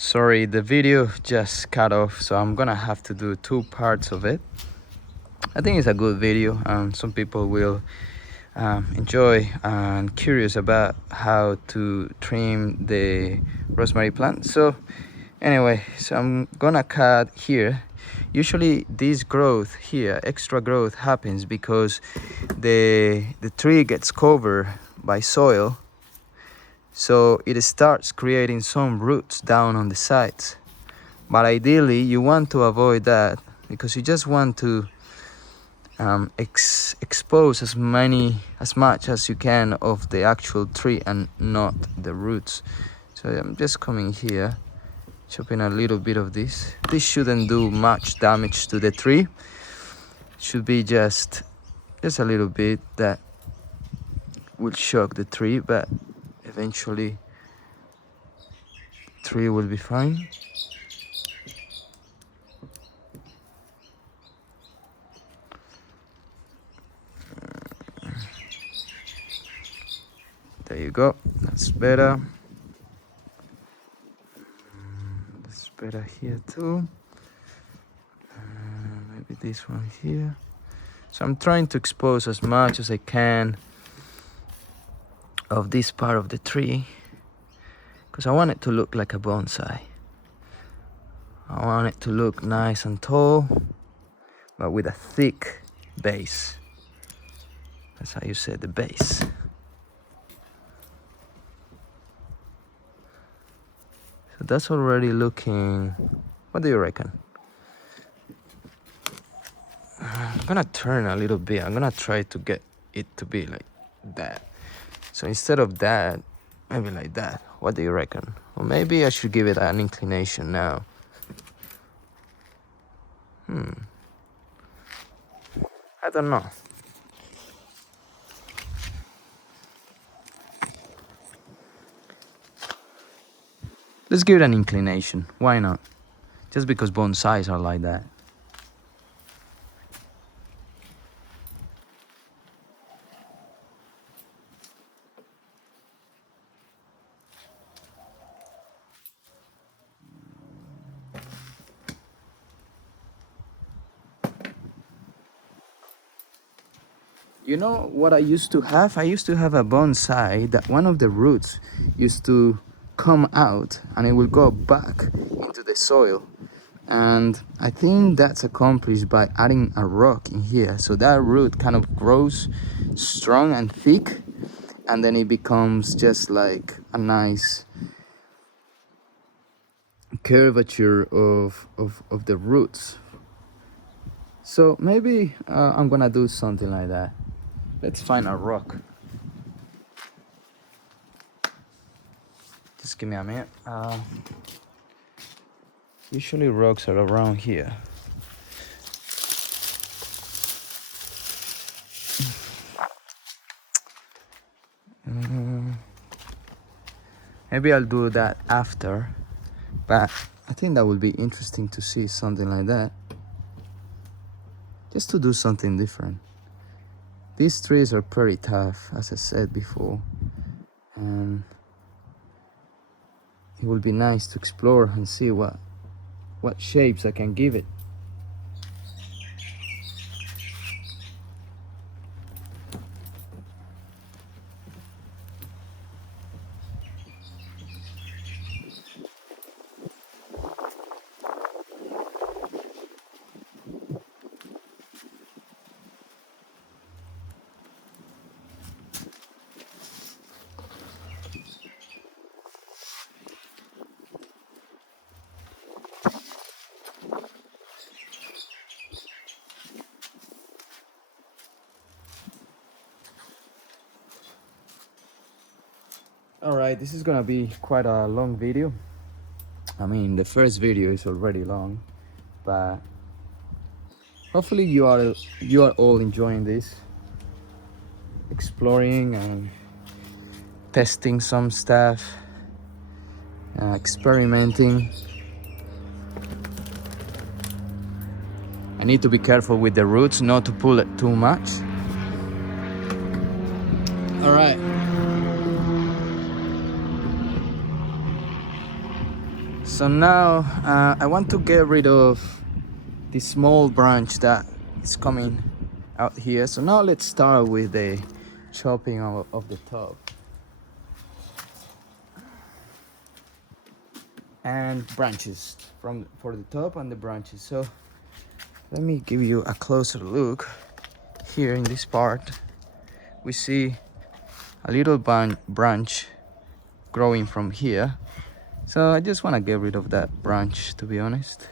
Sorry, the video just cut off, so I'm gonna have to do two parts of it. I think it's a good video, and some people will enjoy and curious about how to trim the rosemary plant. So anyway, so I'm gonna cut here. Usually this growth here, extra growth, happens because the tree gets covered by soil, so it starts creating some roots down on the sides. But ideally you want to avoid that, because you just want to expose as much as you can of the actual tree and not the roots. So I'm just coming here, chopping a little bit of this. This shouldn't do much damage to the tree. It should be just a little bit that will shock the tree, but eventually the tree will be fine. There you go, that's better. That's better here too. Maybe this one here. So I'm trying to expose as much as I can of this part of the tree, because I want it to look like a bonsai. I want it to look nice and tall, but with a thick base. That's how you say the base. So that's already looking, what do you reckon? I'm gonna turn a little bit. I'm gonna try to get it to be like that. So instead of that, maybe like that. What do you reckon? Or maybe I should give it an inclination now. I don't know. Let's give it an inclination. Why not? Just because bonsais are like that. You know what I used to have? I used to have a bonsai that one of the roots used to come out and it will go back into the soil. And I think that's accomplished by adding a rock in here. So that root kind of grows strong and thick, and then it becomes just like a nice curvature of the roots. So maybe I'm gonna do something like that. Let's find a rock. Just give me a minute. Usually rocks are around here. Maybe I'll do that after, but I think that would be interesting to see something like that. Just to do something different. These trees are pretty tough, as I said before, and it will be nice to explore and see what shapes I can give it. Alright, this is gonna be quite a long video. I mean, the first video is already long, but hopefully you are all enjoying this, exploring and testing some stuff, experimenting. I need to be careful with the roots, not to pull it too much. All right. So now I want to get rid of the small branch that is coming out here. So now let's start with the chopping of the top and branches for the top and the branches. So let me give you a closer look. Here in this part we see a little branch growing from here. So I just want to get rid of that branch, to be honest.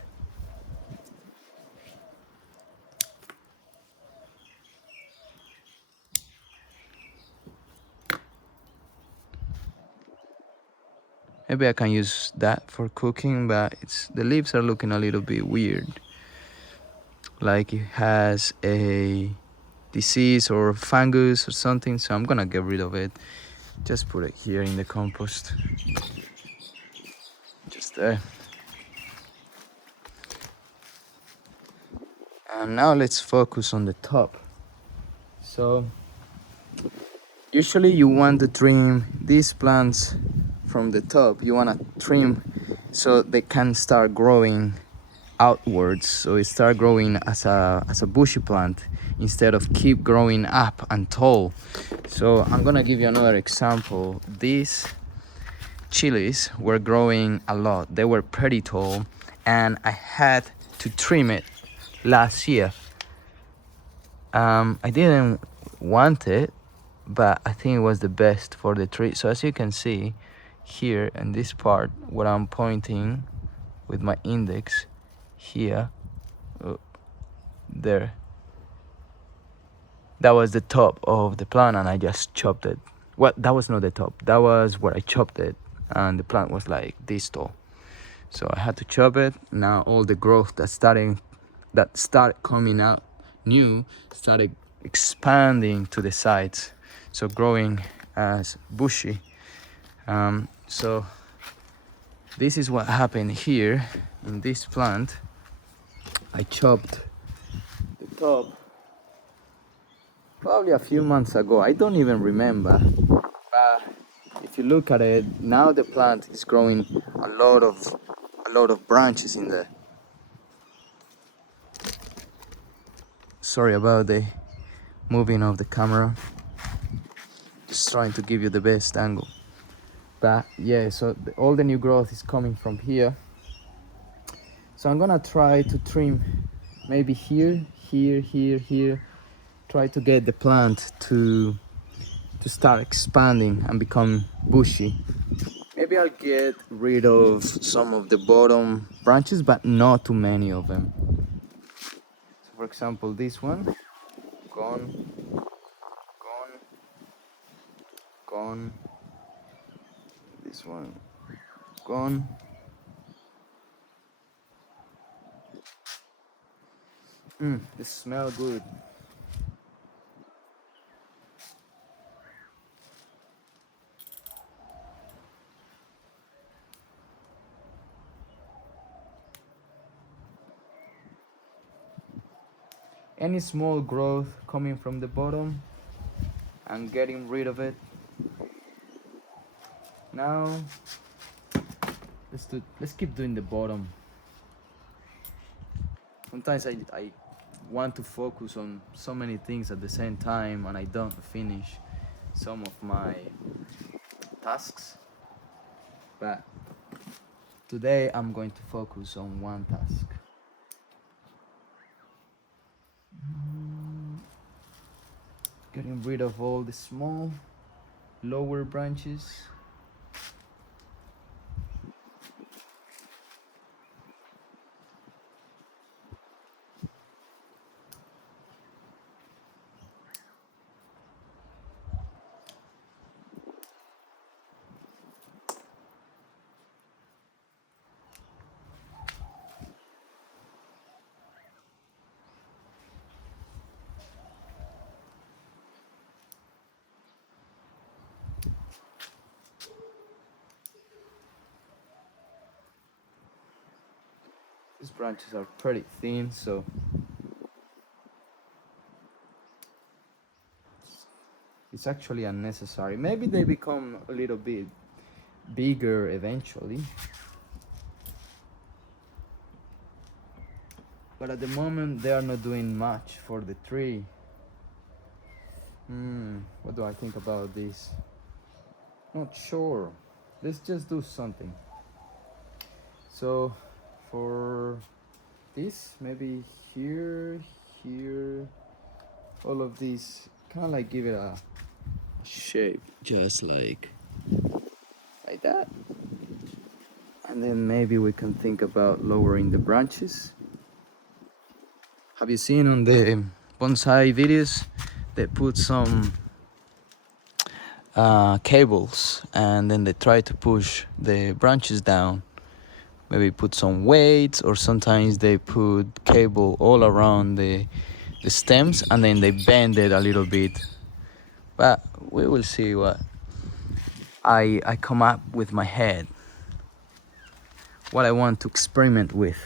Maybe I can use that for cooking, but the leaves are looking a little bit weird, like it has a disease or fungus or something. So I'm gonna get rid of it. Just put it here in the compost, just there. And now let's focus on the top. So usually you want to trim these plants from the top. You want to trim so they can start growing outwards, so it start growing as a bushy plant instead of keep growing up and tall. So I'm gonna give you another example. These chilies were growing a lot, they were pretty tall, and I had to trim it last year. I didn't want it, but I think it was the best for the tree. So as you can see here in this part where I'm pointing with my index here, there, that was the top of the plant, and I just chopped it. Well, that was not the top, that was where I chopped it, and the plant was like this tall. So I had to chop it. Now all the growth that started coming out new started expanding to the sides, so growing as bushy. So this is what happened here in this plant. I chopped the top probably a few months ago, I don't even remember. If you look at it now, the plant is growing a lot of branches in there. Sorry about the moving of the camera, just trying to give you the best angle. But yeah, so all the new growth is coming from here. So I'm gonna try to trim maybe here, try to get the plant to start expanding and become bushy. Maybe I'll get rid of some of the bottom branches, but not too many of them. So for example, this one, gone, gone, gone. This one, gone. This smells good. Any small growth coming from the bottom, I'm getting rid of it. Now let's keep doing the bottom. Sometimes I want to focus on so many things at the same time, and I don't finish some of my tasks. But today I'm going to focus on one task. Getting rid of all the small lower branches. These branches are pretty thin, so it's actually unnecessary. Maybe they become a little bit bigger eventually. but at the moment they are not doing much for the tree. What do I think about this? Not sure. Let's just do something. So for this, maybe here, here, all of these, kind of like give it a shape, just like that. And then maybe we can think about lowering the branches. Have you seen on the bonsai videos, they put some cables and then they try to push the branches down? Maybe put some weights, or sometimes they put cable all around the stems and then they bend it a little bit. But we will see what I come up with my head, what I want to experiment with.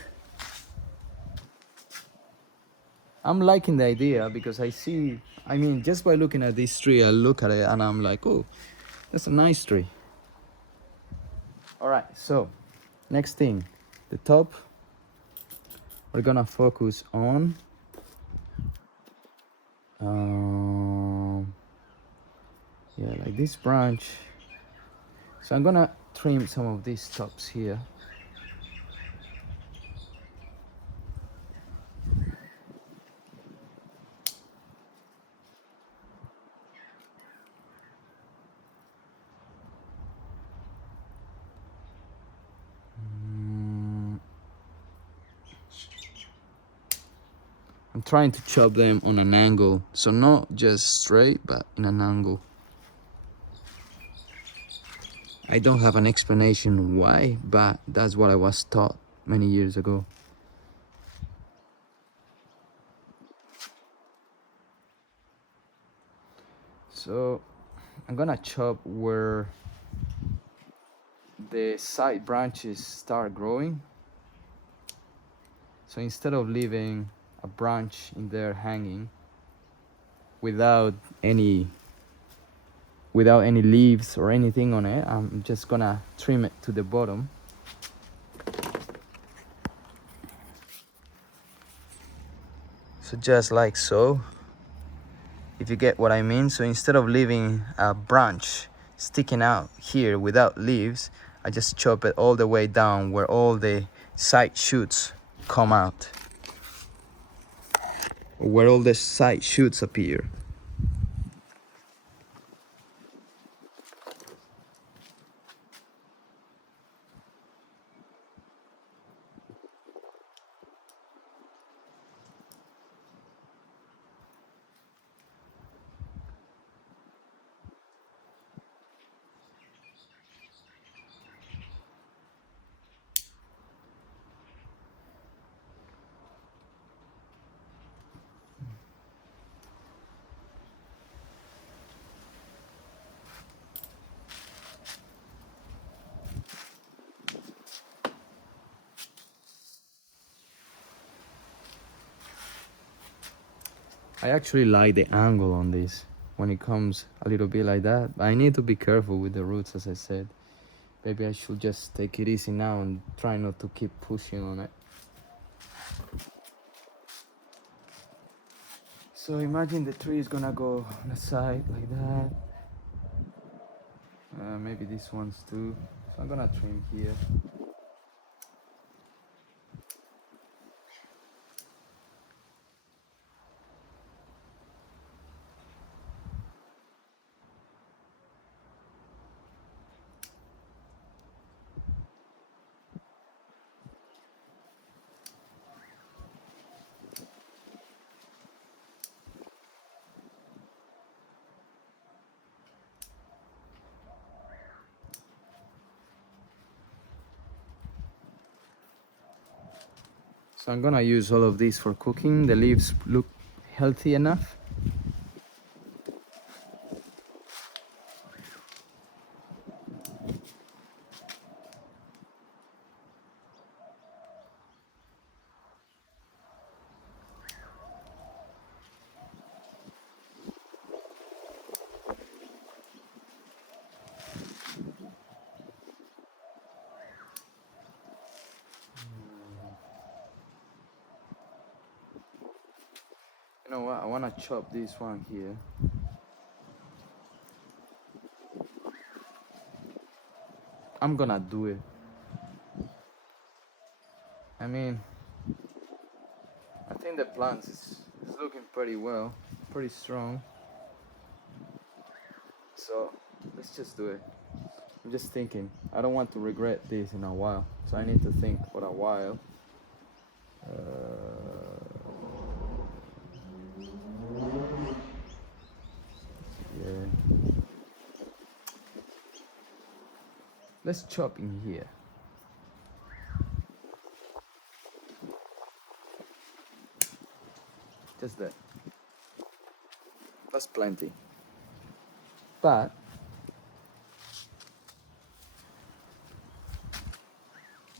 I'm liking the idea because I mean, just by looking at this tree, I look at it and I'm like, oh, that's a nice tree. All right, so next thing, the top, we're gonna focus on yeah, like this branch. So I'm gonna trim some of these tops here. I'm trying to chop them on an angle, so not just straight, but in an angle. I don't have an explanation why, but that's what I was taught many years ago. So I'm gonna chop where the side branches start growing. So instead of leaving a branch in there hanging without any leaves or anything on it, I'm just gonna trim it to the bottom. So just like so, if you get what I mean. So instead of leaving a branch sticking out here without leaves, I just chop it all the way down where all the side shoots come out, where all the side shoots appear. I actually like the angle on this when it comes a little bit like that. I need to be careful with the roots, as I said. Maybe I should just take it easy now and try not to keep pushing on it. So imagine the tree is gonna go on the side like that. Maybe these ones too. So I'm gonna trim here. So I'm gonna use all of these for cooking. The leaves look healthy enough. You know what? I want to chop this one here. I'm gonna do it. I mean, I think the plant is looking pretty well, pretty strong. So let's just do it. I'm just thinking. I don't want to regret this in a while, so I need to think for a while. Yeah. Let's chop in here. Just that. That's plenty. But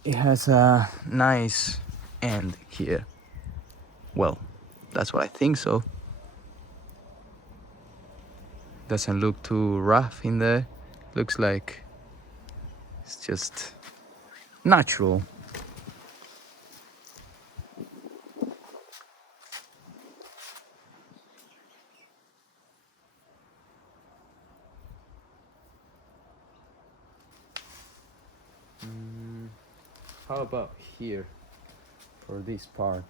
it has a nice end here. Well, that's what I think so. Doesn't look too rough in there. Looks like it's just natural. How about here for this part?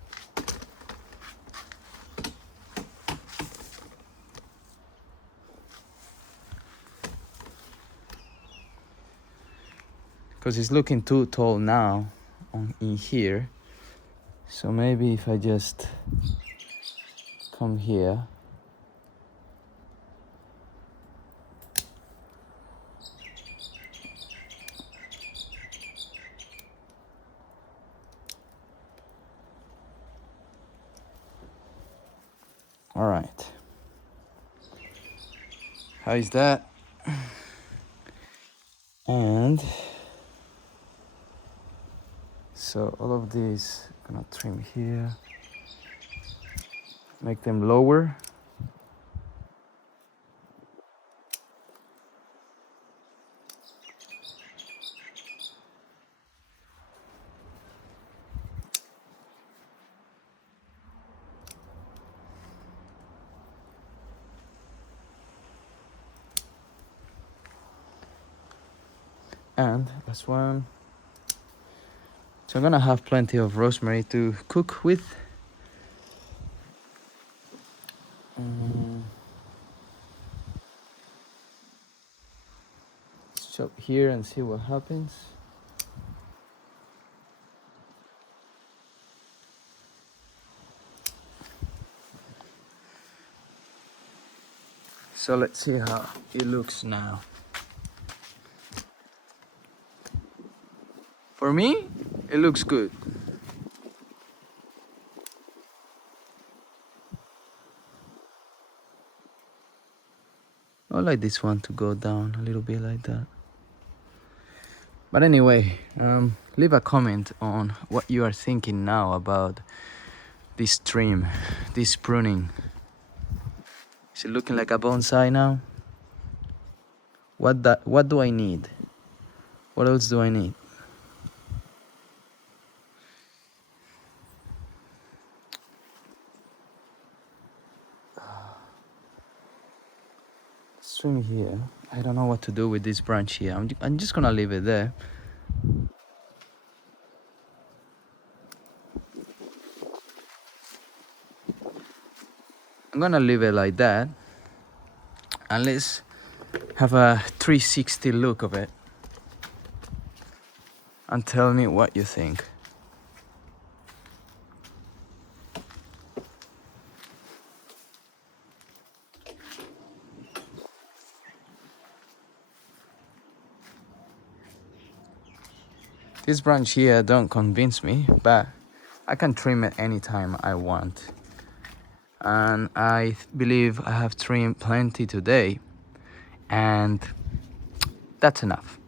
Because it's looking too tall now in here. So maybe if I just come here. All right. How is that? And so all of these, gonna trim here, make them lower. And last one. So I'm gonna have plenty of rosemary to cook with. Let's chop here and see what happens. So let's see how it looks now. For me, it looks good. I like this one to go down a little bit like that. But anyway, leave a comment on what you are thinking now about this trim, this pruning. Is it looking like a bonsai now? What do I need? What else do I need? Trim here. I don't know what to do with this branch here. I'm just gonna leave it there. I'm gonna leave it like that. And let's have a 360 look of it. And tell me what you think. This branch here don't convince me, but I can trim it anytime I want. And I believe I have trimmed plenty today, and that's enough.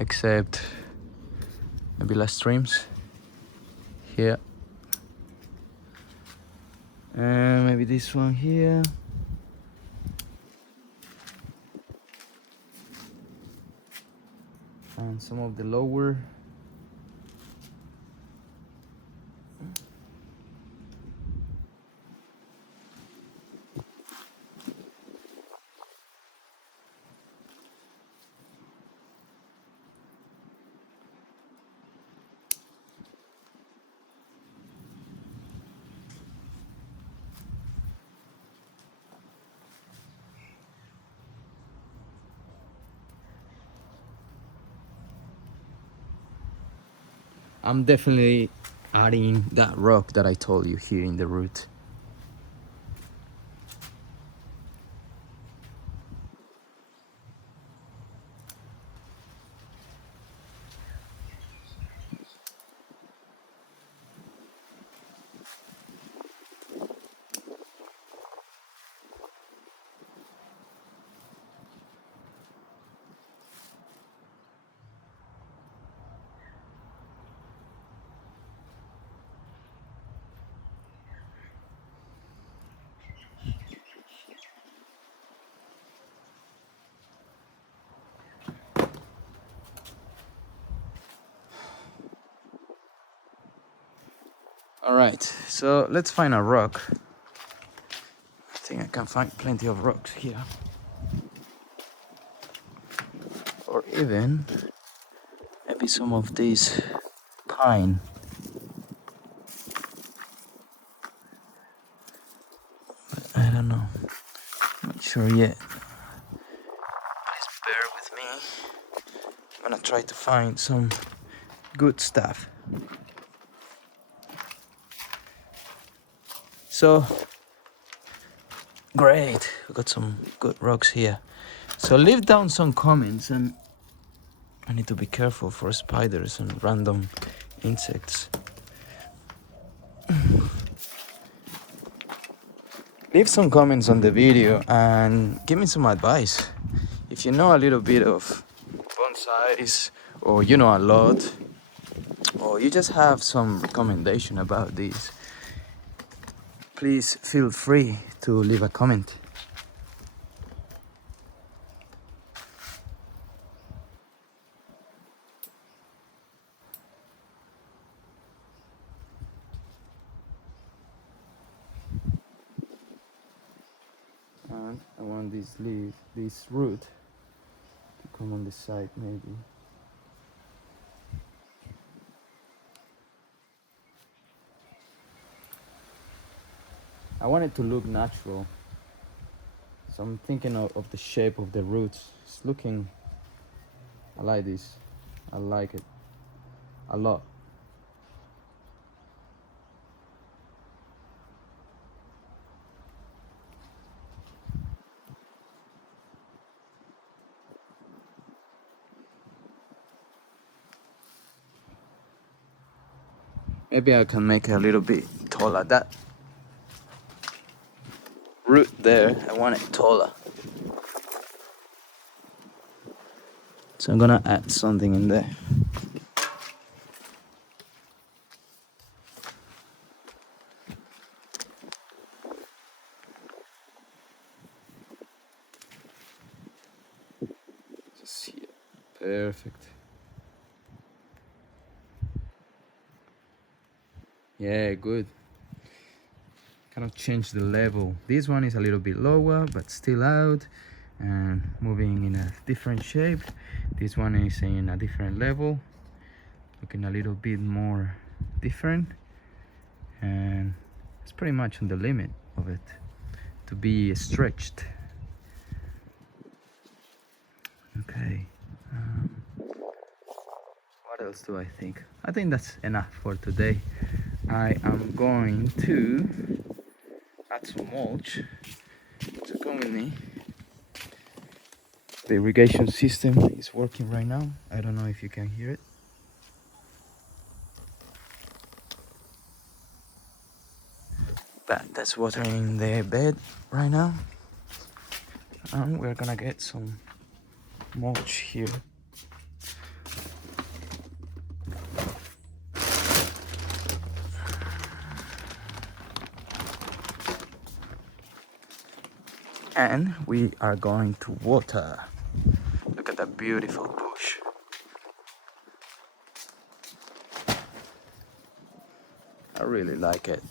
Except maybe less trims here. And maybe this one here. And some of the lower. I'm definitely adding that rock that I told you here in the root. All right, so let's find a rock. I think I can find plenty of rocks here. Or even maybe some of these pine. But I don't know. Not sure yet. Please bear with me. I'm gonna try to find some good stuff. So great, we got some good rocks here. So leave down some comments, and I need to be careful for spiders and random insects. Leave some comments on the video and give me some advice. If you know a little bit of bonsais, or you know a lot, or you just have some recommendation about these, please feel free to leave a comment. And I want this leaf, this root, to come on the side maybe. I want it to look natural. So I'm thinking of the shape of the roots. It's looking, I like this. I like it a lot. Maybe I can make it a little bit taller. That root there, I want it taller. So I'm gonna add something in there. Just here. Perfect. Yeah, good. Kind of change the level. This one is a little bit lower, but still out and moving in a different shape. This one is in a different level, looking a little bit more different, and it's pretty much on the limit of it to be stretched. Okay. What else do I think? I think that's enough for today. I am going to add some mulch. So come with me. The irrigation system is working right now. I don't know if you can hear it. But that's watering the bed right now. And we're gonna get some mulch here. And we are going to water. Look at that beautiful bush. I really like it.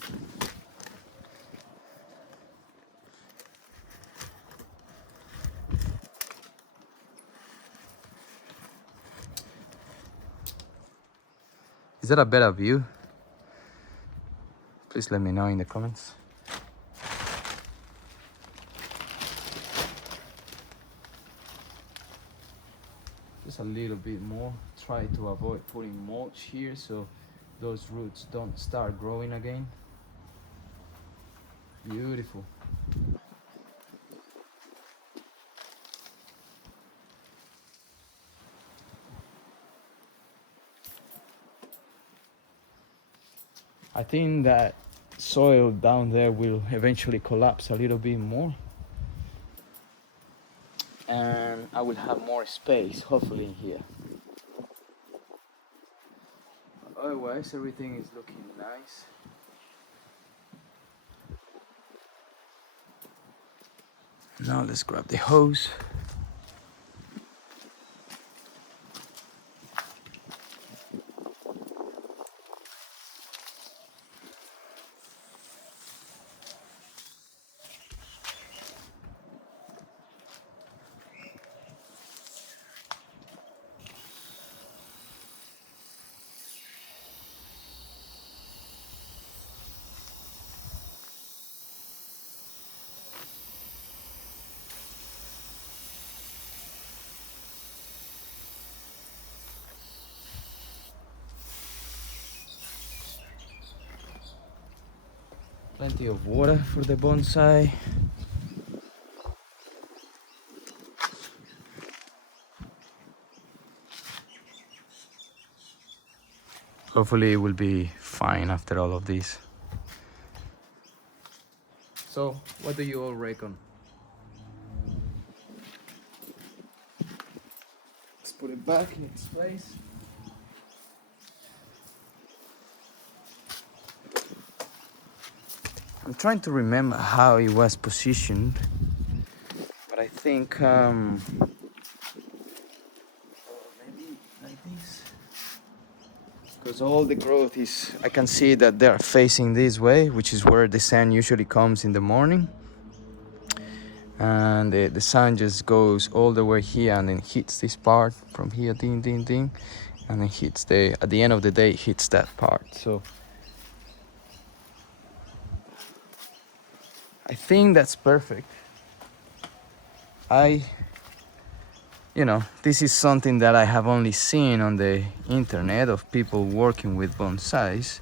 Is that a better view? Please let me know in the comments. Just a little bit more, try to avoid putting mulch here so those roots don't start growing again. Beautiful. I think that soil down there will eventually collapse a little bit more, and I will have more space hopefully in here. Otherwise everything is looking nice. Now let's grab the hose. Plenty of water for the bonsai. Hopefully it will be fine after all of this. So, what do you all reckon? Let's put it back in its place. I'm trying to remember how it was positioned, but I think maybe like this, because all the growth is, I can see that they are facing this way, which is where the sun usually comes in the morning, and the sun just goes all the way here and then hits this part from here, ding ding ding, and then hits at the end of the day, it hits that part. So I think that's perfect. This is something that I have only seen on the internet of people working with bonsais,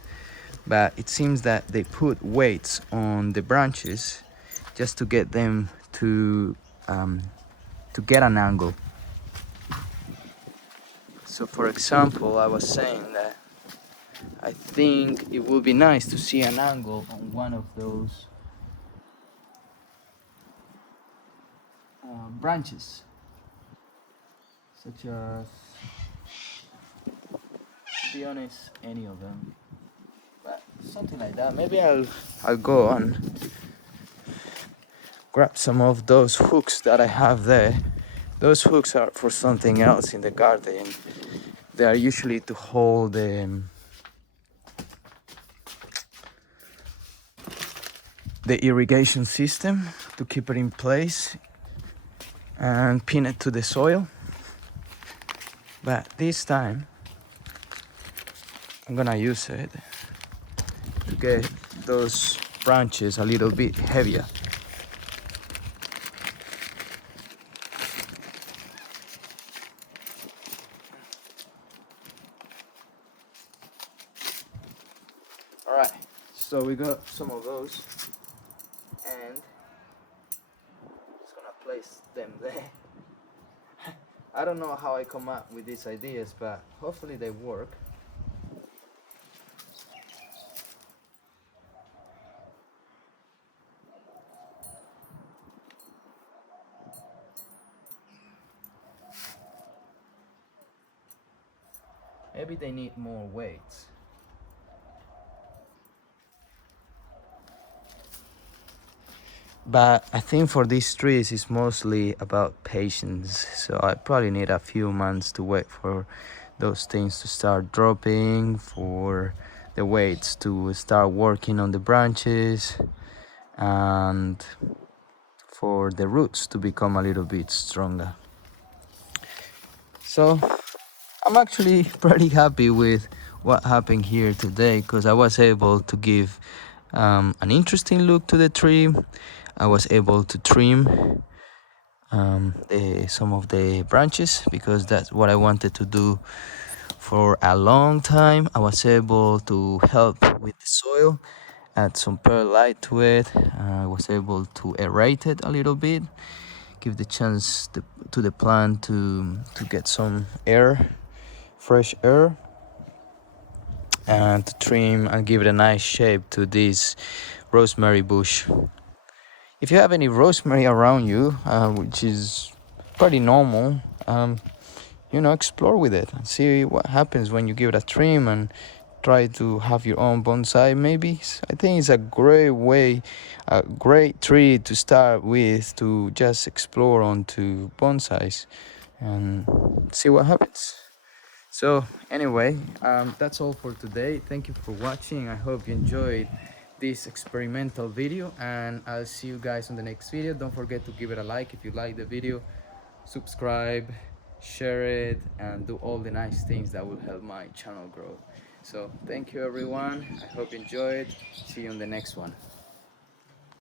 but it seems that they put weights on the branches just to get them to get an angle. So for example, I was saying that I think it would be nice to see an angle on one of those branches, such as, to be honest, any of them, but something like that. Maybe I'll go and grab some of those hooks that I have there. Those hooks are for something else in the garden. They are usually to hold the irrigation system, to keep it in place and pin it to the soil. But this time I'm gonna use it to get those branches a little bit heavier. Alright, so we got some of those, and just gonna place them there. I don't know how I come up with these ideas, but hopefully they work. Maybe they need more weights. But I think for these trees it's mostly about patience, so I probably need a few months to wait for those things to start dropping, for the weights to start working on the branches, and for the roots to become a little bit stronger. So I'm actually pretty happy with what happened here today, because I was able to give an interesting look to the tree. I was able to trim some of the branches, because that's what I wanted to do for a long time. I was able to help with the soil, add some perlite to it. I was able to aerate it a little bit, give the chance to the plant to get some air, fresh air, and to trim and give it a nice shape to this rosemary bush. If you have any rosemary around you, which is pretty normal, explore with it and see what happens when you give it a trim and try to have your own bonsai. Maybe I think it's a great way, a great tree to start with, to just explore onto bonsais and see what happens. So anyway, that's all for today. Thank you for watching. I hope you enjoyed this experimental video, and I'll see you guys on the next video. Don't forget to give it a like if you like the video, subscribe, share it, and do all the nice things that will help my channel grow. So thank you everyone. I hope you enjoyed. See you on the next one.